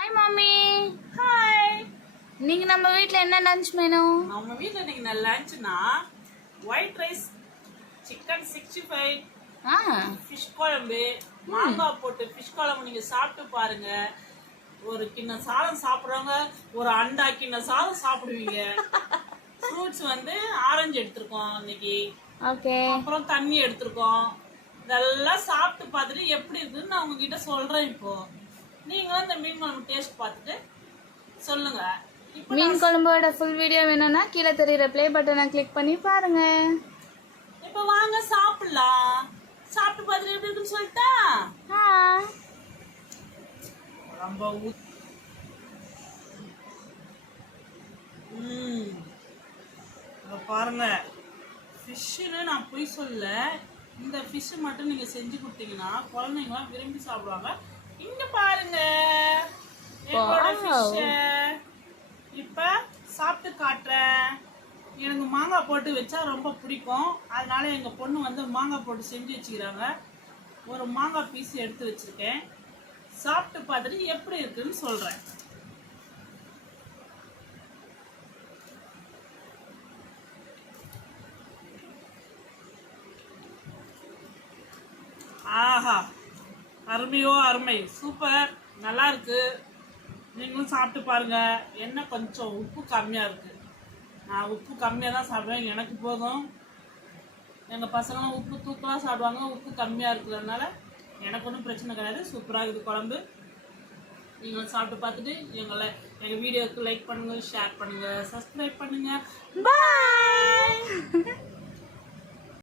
Hi மாமி. Hi. நீங்க நம்ம வீட்ல என்ன லஞ்ச் மெனு? நம்ம வீட்ல இன்னைக்கு லஞ்ச்னா ஒயிட் ரைஸ், சிக்கன் 65, ஃபிஷ் குழம்பு, மாங்காய் போட்டு ஃபிஷ் குழம்பு நீங்க சாப்பிட்டு பாருங்க. ஒரு கிண்ணம் சாதம் சாப்பிடுறவங்க ஒரு அண்டா கிண்ணம் சாதம் சாப்பிடுவீங்க. ஃப்ரூட்ஸ் ஆரஞ்சு எடுத்திருக்கோம் இன்னைக்கு. ஓகே. அப்புறம் தண்ணி எடுத்திருக்கோம். இதெல்லாம் சாப்பிட்டு பார்த்துட்டு எப்படி இருக்குன்னு நான் உங்ககிட்ட சொல்றேன். இப்போ நீங்களும் இந்த மீன் குழம்பு டேஸ்ட் பார்த்துட்டு சொல்லுங்க. மீன் குழம்போட ஃபுல் வீடியோ வேணும்னா கீழே தெரியுற ப்ளே பட்டனை கிளிக் பண்ணி பாருங்க. இப்போ வாங்க சாப்பிடலாம். சாப்பிட்டு பார்த்துட்டு எப்படி இருக்குன்னு சொல்லிட்டா ரொம்ப பாருங்க. ஃபிஷ்ஷுன்னு நான் போய் சொல்ல, இந்த ஃபிஷ் மட்டும் நீங்க செஞ்சு கொடுத்தீங்கன்னா குழந்தைங்களாம் விரும்பி சாப்பிடுவாங்க. இங்க பாருங்க இப்ப சாப்பிட்டு காட்டுறேன். எனக்கு மாங்காய் போட்டு வச்சா ரொம்ப பிடிக்கும். அதனால எங்க பொண்ணு மாங்காய் போட்டு செஞ்சு வச்சுக்கிறாங்க. ஒரு மாங்காய் பீஸ் எடுத்து வச்சிருக்கேன். சாப்பிட்டு பார்த்துட்டு எப்படி இருக்குன்னு சொல்றேன். ஆஹா, அருமையோ அருமை, சூப்பர், நல்லா இருக்கு. நீங்களும் சாப்பிட்டு பாருங்க. என்ன கொஞ்சம் உப்பு கம்மியா இருக்கு. நான் உப்பு கம்மியாக தான் சாப்பிடுவேன், எனக்கு போதும். எங்கள் பசங்களும் உப்பு தூக்கலாக சாப்பிடுவாங்க. உப்பு கம்மியாக இருக்கிறதுனால எனக்கு ஒன்றும் பிரச்சனை கிடையாது. சூப்பராக இருக்குது குழம்பு. நீங்களும் சாப்பிட்டு பார்த்துட்டு எங்கள் வீடியோவுக்கு லைக் பண்ணுங்கள், ஷேர் பண்ணுங்கள், சப்ஸ்கிரைப் பண்ணுங்கள். பாய்.